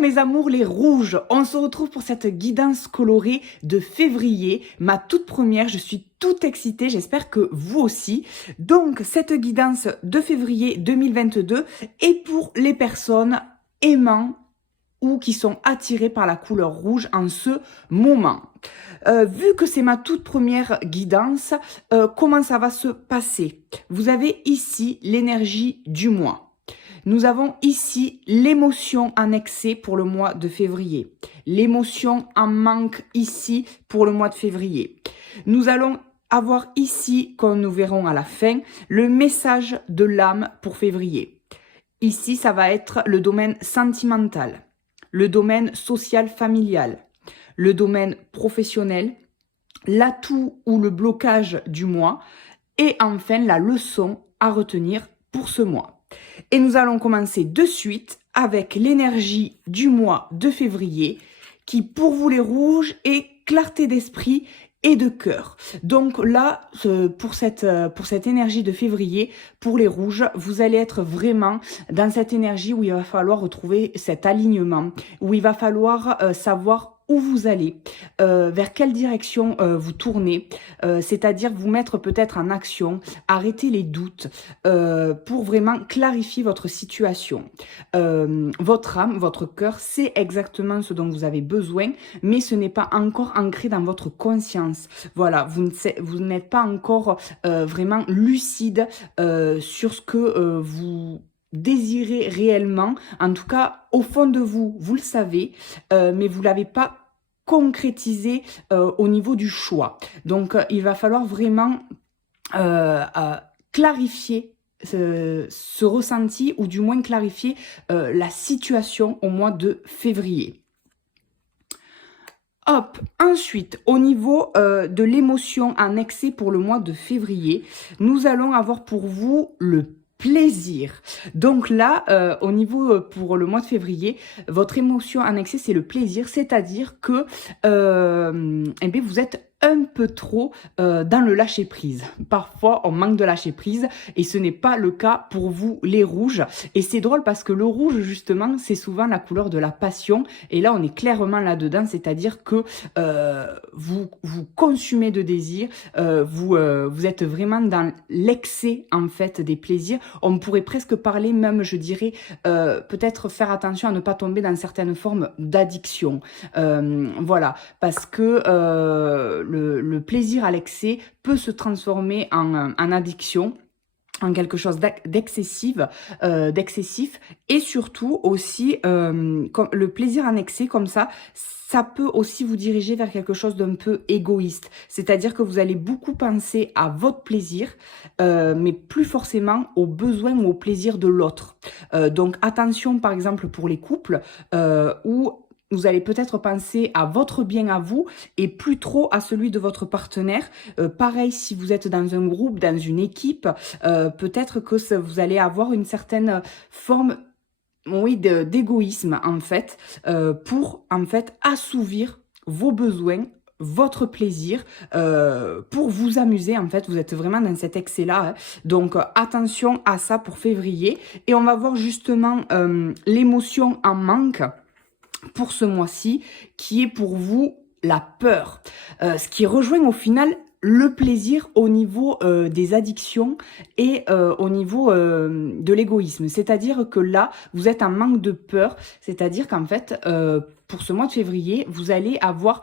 mes amours les rouges, on se retrouve pour cette guidance colorée de février, ma toute première, je suis toute excitée, j'espère que vous aussi. Donc cette guidance de février 2022 est pour les personnes aimant ou qui sont attirées par la couleur rouge en ce moment. Vu que c'est ma toute première guidance, comment ça va se passer? Vous avez ici l'énergie du mois. Nous avons ici l'émotion en excès pour le mois de février. L'émotion en manque ici pour le mois de février. Nous allons avoir ici, comme nous verrons à la fin, le message de l'âme pour février. Ici, ça va être le domaine sentimental, le domaine social-familial, le domaine professionnel, l'atout ou le blocage du mois et enfin la leçon à retenir pour ce mois. Et nous allons commencer de suite avec l'énergie du mois de février qui, pour vous les rouges, est clarté d'esprit et de cœur. Donc là, pour cette énergie de février, pour les rouges, vous allez être vraiment dans cette énergie où il va falloir retrouver cet alignement, où il va falloir savoir où vous allez, vers quelle direction vous tournez, c'est-à-dire vous mettre peut-être en action, arrêter les doutes pour vraiment clarifier votre situation. Votre âme, votre cœur, c'est exactement ce dont vous avez besoin, mais ce n'est pas encore ancré dans votre conscience. Voilà, vous n'êtes pas encore vraiment lucide sur ce que vous désirez réellement. En tout cas, au fond de vous, vous le savez, mais vous l'avez pas concrétisé au niveau du choix. Donc, il va falloir vraiment clarifier ce ressenti, ou du moins clarifier la situation au mois de février. Hop, ensuite, au niveau de l'émotion en excès pour le mois de février, nous allons avoir pour vous le plaisir. Donc là, au niveau pour le mois de février, votre émotion en excès, c'est le plaisir, c'est-à-dire que eh bien, vous êtes un peu trop dans le lâcher prise. Parfois, on manque de lâcher prise et ce n'est pas le cas pour vous les rouges. Et c'est drôle parce que le rouge, justement, c'est souvent la couleur de la passion. Et là, on est clairement là-dedans, c'est-à-dire que vous consumez de désir, vous êtes vraiment dans l'excès, en fait, des plaisirs. On pourrait presque parler même, je dirais, peut-être faire attention à ne pas tomber dans certaines formes d'addiction. Voilà, parce que le plaisir à l'excès peut se transformer en addiction, en quelque chose d'excessif, et surtout aussi comme le plaisir en excès comme ça peut aussi vous diriger vers quelque chose d'un peu égoïste, c'est-à-dire que vous allez beaucoup penser à votre plaisir, mais plus forcément aux besoins ou au plaisir de l'autre. Donc attention par exemple pour les couples où vous allez peut-être penser à votre bien à vous et plus trop à celui de votre partenaire. Pareil, si vous êtes dans un groupe, dans une équipe, peut-être que vous allez avoir une certaine forme, oui, d'égoïsme en fait, pour en fait assouvir vos besoins, votre plaisir, pour vous amuser. En fait, vous êtes vraiment dans cet excès-là, hein. Donc, attention à ça pour février. Et on va voir justement l'émotion en manque pour ce mois-ci, qui est pour vous la peur. Ce qui rejoint au final le plaisir au niveau des addictions et au niveau de l'égoïsme. C'est-à-dire que là, vous êtes en manque de peur, c'est-à-dire qu'en fait, pour ce mois de février, vous allez avoir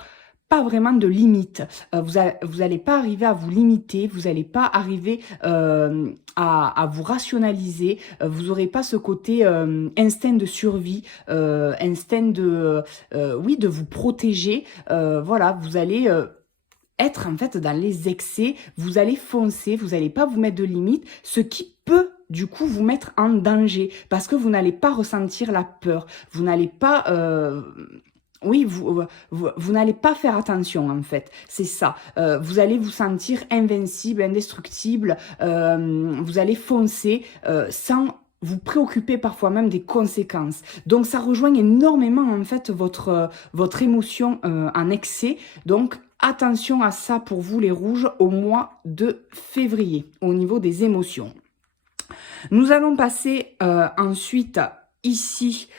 pas vraiment de limite. Vous allez pas arriver à vous limiter, vous allez pas arriver à vous rationaliser, vous aurez pas ce côté instinct de survie, instinct de oui, de vous protéger. Voilà, vous allez être en fait dans les excès, vous allez foncer, vous n'allez pas vous mettre de limite, ce qui peut du coup vous mettre en danger parce que vous n'allez pas ressentir la peur, vous n'allez pas oui, vous n'allez pas faire attention en fait, c'est ça. Vous allez vous sentir invincible, indestructible, vous allez foncer sans vous préoccuper parfois même des conséquences. Donc ça rejoint énormément en fait votre émotion en excès. Donc attention à ça pour vous les rouges au mois de février au niveau des émotions. Nous allons passer ensuite ici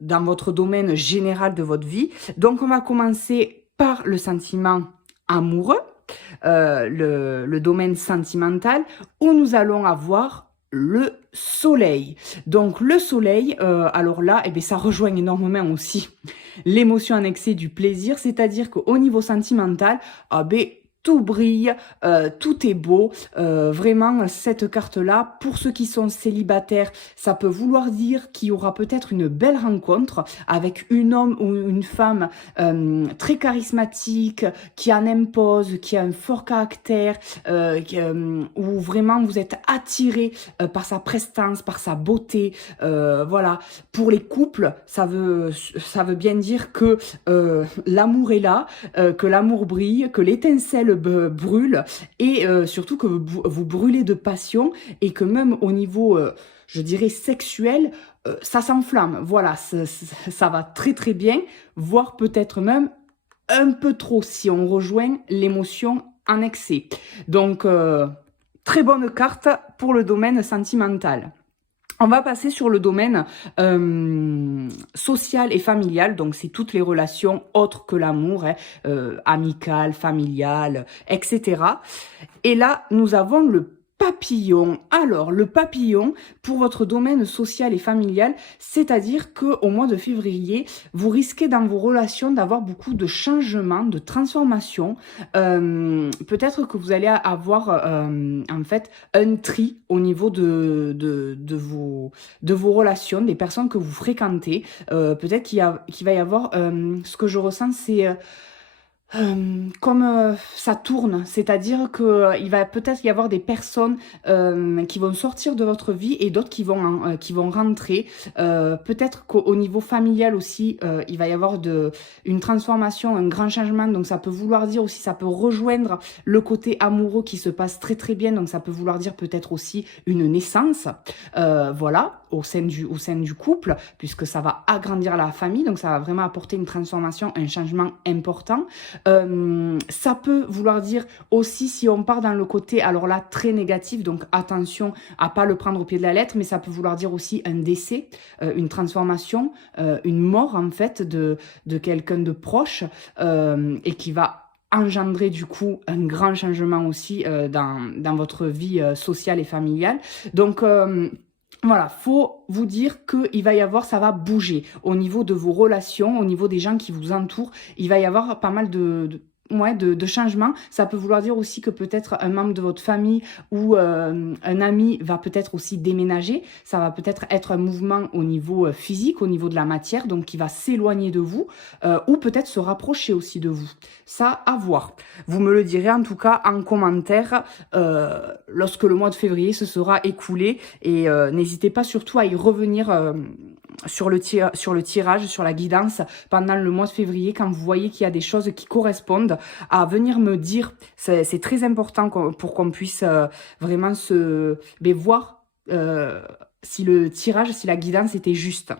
dans votre domaine général de votre vie. Donc, on va commencer par le sentiment amoureux, le domaine sentimental, où nous allons avoir le soleil. Donc, le soleil, alors là, eh bien, ça rejoint énormément aussi l'émotion annexée du plaisir, c'est-à-dire qu'au niveau sentimental, ah ben, tout brille, tout est beau. Vraiment, cette carte-là, pour ceux qui sont célibataires, ça peut vouloir dire qu'il y aura peut-être une belle rencontre avec un homme ou une femme très charismatique, qui en impose, qui a un fort caractère, où vraiment vous êtes attiré par sa prestance, par sa beauté. Voilà. Pour les couples, ça veut bien dire que l'amour est là, que l'amour brille, que l'étincelle brûle et surtout que vous brûlez de passion et que même au niveau, je dirais, sexuel, ça s'enflamme. Voilà, ça va très très bien, voire peut-être même un peu trop si on rejoint l'émotion en excès. Donc, très bonne carte pour le domaine sentimental. On va passer sur le domaine social et familial, donc c'est toutes les relations autres que l'amour, hein, amicales, familiales, etc. Et là, nous avons le papillon. Alors, le papillon, pour votre domaine social et familial, c'est-à-dire qu'au mois de février, vous risquez dans vos relations d'avoir beaucoup de changements, de transformations. Peut-être que vous allez avoir en fait un tri au niveau de vos relations, des personnes que vous fréquentez. Peut-être qu'il va y avoir, ce que je ressens, c'est comme ça tourne, c'est-à-dire que il va peut-être y avoir des personnes qui vont sortir de votre vie et d'autres qui vont rentrer. Peut-être qu'au niveau familial aussi, il va y avoir une transformation, un grand changement. Donc ça peut vouloir dire aussi, ça peut rejoindre le côté amoureux qui se passe très très bien. Donc ça peut vouloir dire peut-être aussi une naissance, voilà, au sein du couple, puisque ça va agrandir la famille. Donc ça va vraiment apporter une transformation, un changement important. Ça peut vouloir dire aussi, si on part dans le côté, alors là, très négatif, donc attention à pas le prendre au pied de la lettre, mais ça peut vouloir dire aussi un décès, une transformation, une mort en fait de quelqu'un de proche, et qui va engendrer du coup un grand changement aussi dans votre vie sociale et familiale. Donc, voilà, faut vous dire qu'il va y avoir, ça va bouger au niveau de vos relations, au niveau des gens qui vous entourent. Il va y avoir pas mal de changements. Ça peut vouloir dire aussi que peut-être un membre de votre famille ou un ami va peut-être aussi déménager. Ça va peut-être être un mouvement au niveau physique, au niveau de la matière, donc qui va s'éloigner de vous ou peut-être se rapprocher aussi de vous. Ça, à voir. Vous me le direz en tout cas en commentaire lorsque le mois de février se sera écoulé et n'hésitez pas surtout à y revenir sur le tirage, sur la guidance pendant le mois de février, quand vous voyez qu'il y a des choses qui correspondent, à venir me dire. C'est très important pour qu'on puisse vraiment voir si le tirage, si la guidance était juste.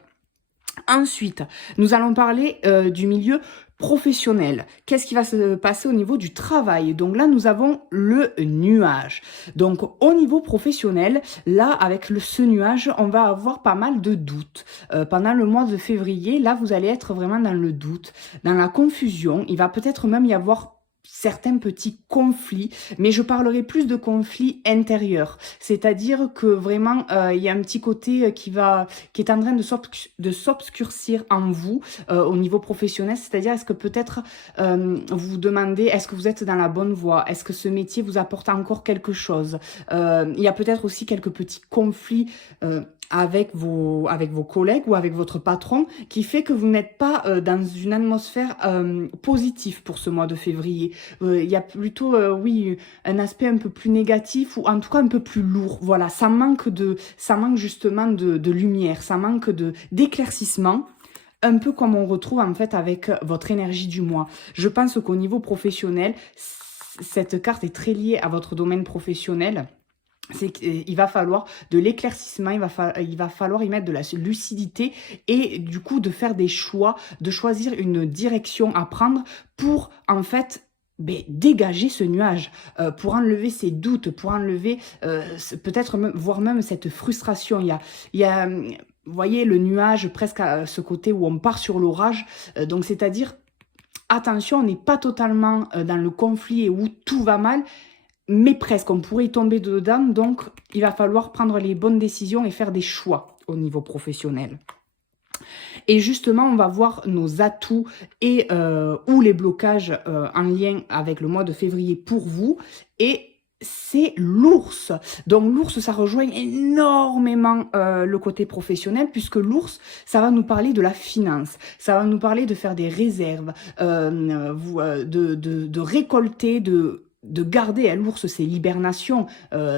Ensuite, nous allons parler du milieu professionnel. Qu'est-ce qui va se passer au niveau du travail? Donc là, nous avons le nuage. Donc au niveau professionnel, là, avec ce nuage, on va avoir pas mal de doutes. Pendant le mois de février, là, vous allez être vraiment dans le doute, dans la confusion. Il va peut-être même y avoir certains petits conflits, mais je parlerai plus de conflits intérieurs. C'est-à-dire que vraiment, il y a un petit côté qui est en train de s'obscurcir en vous au niveau professionnel. C'est-à-dire, est-ce que peut-être vous vous demandez, est-ce que vous êtes dans la bonne voie? Est-ce que ce métier vous apporte encore quelque chose? Il y a peut-être aussi quelques petits conflits avec vos collègues ou avec votre patron, qui fait que vous n'êtes pas dans une atmosphère positive pour ce mois de février. Il y a plutôt, oui, un aspect un peu plus négatif ou en tout cas un peu plus lourd. Voilà, ça manque justement de lumière, ça manque d'éclaircissement. Un peu comme on retrouve en fait avec votre énergie du mois. Je pense qu'au niveau professionnel, cette carte est très liée à votre domaine professionnel. C'est qu'il va falloir de l'éclaircissement, il va falloir y mettre de la lucidité et du coup de faire des choix, de choisir une direction à prendre pour en fait dégager ce nuage, pour enlever ces doutes, pour enlever peut-être voire même cette frustration. Il y a vous voyez, le nuage, presque à ce côté où on part sur l'orage. Donc, c'est-à-dire, attention, on n'est pas totalement dans le conflit et où tout va mal, mais presque, on pourrait y tomber dedans. Donc, il va falloir prendre les bonnes décisions et faire des choix au niveau professionnel. Et justement, on va voir nos atouts et ou les blocages en lien avec le mois de février pour vous. Et c'est l'ours. Donc l'ours, ça rejoint énormément le côté professionnel, puisque l'ours, ça va nous parler de la finance, ça va nous parler de faire des réserves, de récolter, de garder. L'ours, c'est l'hibernation,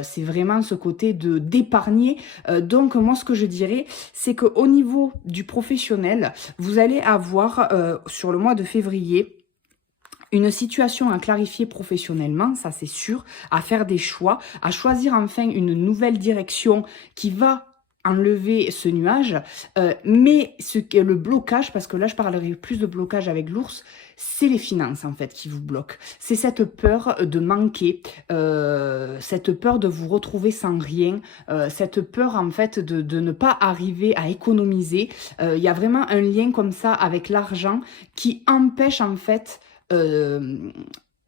c'est vraiment ce côté d'épargner. Donc moi, ce que je dirais, c'est qu'au niveau du professionnel, vous allez avoir sur le mois de février une situation à clarifier professionnellement, ça c'est sûr, à faire des choix, à choisir enfin une nouvelle direction qui va enlever ce nuage, mais ce qui est le blocage, parce que là je parlerai plus de blocage avec l'ours, c'est les finances en fait qui vous bloquent. C'est cette peur de manquer, cette peur de vous retrouver sans rien, cette peur en fait de ne pas arriver à économiser. Il y a vraiment un lien comme ça avec l'argent qui empêche en fait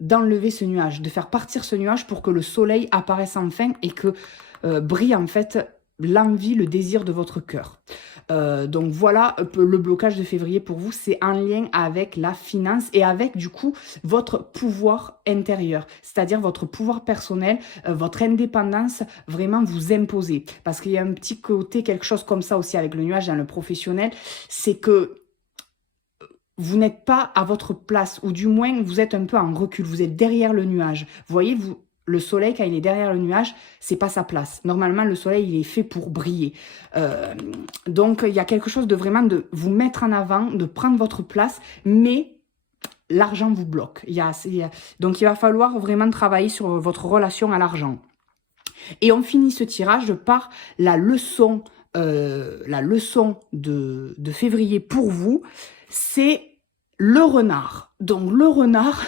d'enlever ce nuage, de faire partir ce nuage pour que le soleil apparaisse enfin et que brille en fait l'envie, le désir de votre cœur. Donc voilà, le blocage de février pour vous, c'est en lien avec la finance et avec du coup votre pouvoir intérieur, c'est-à-dire votre pouvoir personnel, votre indépendance, vraiment vous imposer. Parce qu'il y a un petit côté, quelque chose comme ça aussi avec le nuage dans le professionnel, c'est que vous n'êtes pas à votre place, ou du moins vous êtes un peu en recul, vous êtes derrière le nuage. Vous voyez, le soleil, quand il est derrière le nuage, c'est pas sa place. Normalement, le soleil, il est fait pour briller. Donc, il y a quelque chose de vraiment de vous mettre en avant, de prendre votre place, mais l'argent vous bloque. Donc, il va falloir vraiment travailler sur votre relation à l'argent. Et on finit ce tirage par la leçon de février pour vous, c'est le renard. Donc le renard,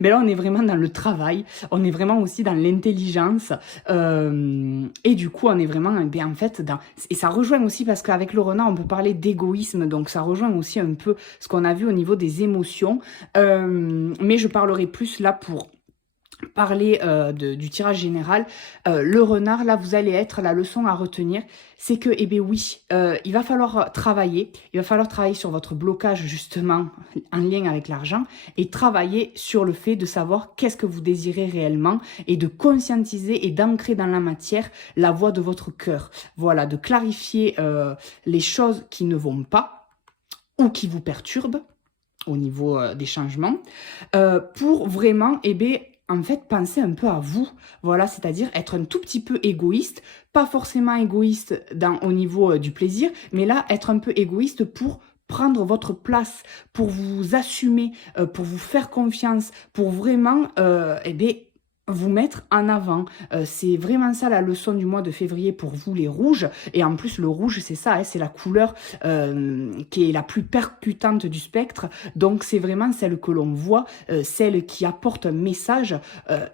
mais là on est vraiment dans le travail, on est vraiment aussi dans l'intelligence, et du coup on est vraiment en fait dans... Et ça rejoint aussi parce qu'avec le renard on peut parler d'égoïsme, donc ça rejoint aussi un peu ce qu'on a vu au niveau des émotions, mais je parlerai plus là pour parler du tirage général. Le renard, là, vous allez être, la leçon à retenir, c'est que, eh bien oui, il va falloir travailler sur votre blocage, justement, en lien avec l'argent, et travailler sur le fait de savoir qu'est-ce que vous désirez réellement, et de conscientiser et d'ancrer dans la matière la voix de votre cœur. Voilà, de clarifier les choses qui ne vont pas, ou qui vous perturbent, au niveau des changements, pour vraiment, eh bien, en fait, pensez un peu à vous, voilà, c'est-à-dire être un tout petit peu égoïste, pas forcément égoïste au niveau du plaisir, mais là, être un peu égoïste pour prendre votre place, pour vous assumer, pour vous faire confiance, pour vraiment, eh bien, vous mettre en avant. C'est vraiment ça la leçon du mois de février pour vous les rouges. Et en plus le rouge c'est ça, hein, c'est la couleur qui est la plus percutante du spectre. Donc c'est vraiment celle que l'on voit, celle qui apporte un message.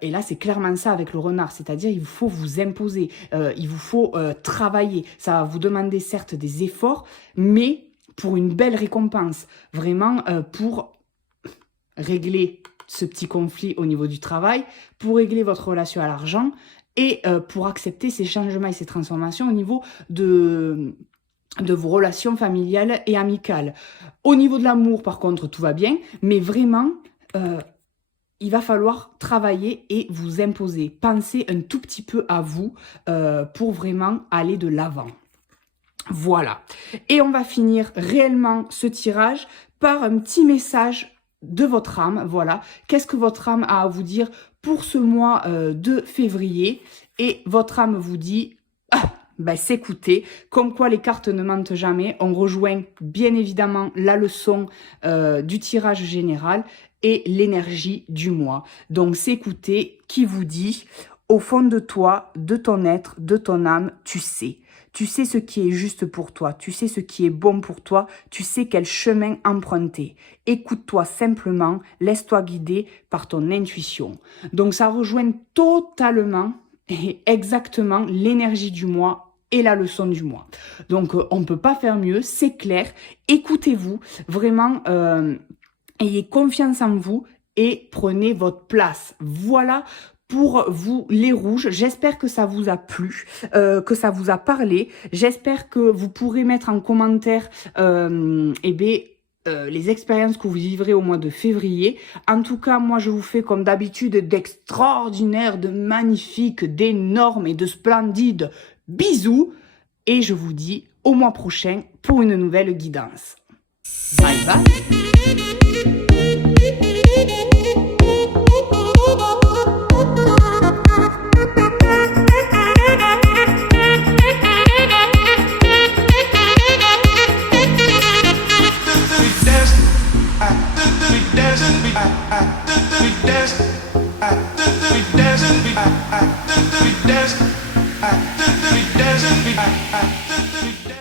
Et là c'est clairement ça avec le renard, c'est-à-dire il faut vous imposer, il vous faut travailler. Ça va vous demander certes des efforts, mais pour une belle récompense. Vraiment pour régler ce petit conflit au niveau du travail, pour régler votre relation à l'argent et pour accepter ces changements et ces transformations au niveau de vos relations familiales et amicales. Au niveau de l'amour, par contre, tout va bien, mais vraiment, il va falloir travailler et vous imposer. Pensez un tout petit peu à vous pour vraiment aller de l'avant. Voilà. Et on va finir réellement ce tirage par un petit message de votre âme, voilà. Qu'est-ce que votre âme a à vous dire pour ce mois de février? Et votre âme vous dit, ben, s'écouter, comme quoi les cartes ne mentent jamais. On rejoint bien évidemment la leçon du tirage général et l'énergie du mois. Donc s'écouter qui vous dit, au fond de toi, de ton être, de ton âme, tu sais. Tu sais ce qui est juste pour toi, tu sais ce qui est bon pour toi, tu sais quel chemin emprunter. Écoute-toi simplement, laisse-toi guider par ton intuition. Donc ça rejoint totalement et exactement l'énergie du mois et la leçon du mois. Donc, on ne peut pas faire mieux, c'est clair. Écoutez-vous, vraiment, ayez confiance en vous et prenez votre place. Voilà pour vous les rouges. J'espère que ça vous a plu, que ça vous a parlé. J'espère que vous pourrez mettre en commentaire les expériences que vous vivrez au mois de février. En tout cas, moi, je vous fais comme d'habitude d'extraordinaires, de magnifiques, d'énormes et de splendides bisous. Et je vous dis au mois prochain pour une nouvelle guidance. Bye bye. We dancing.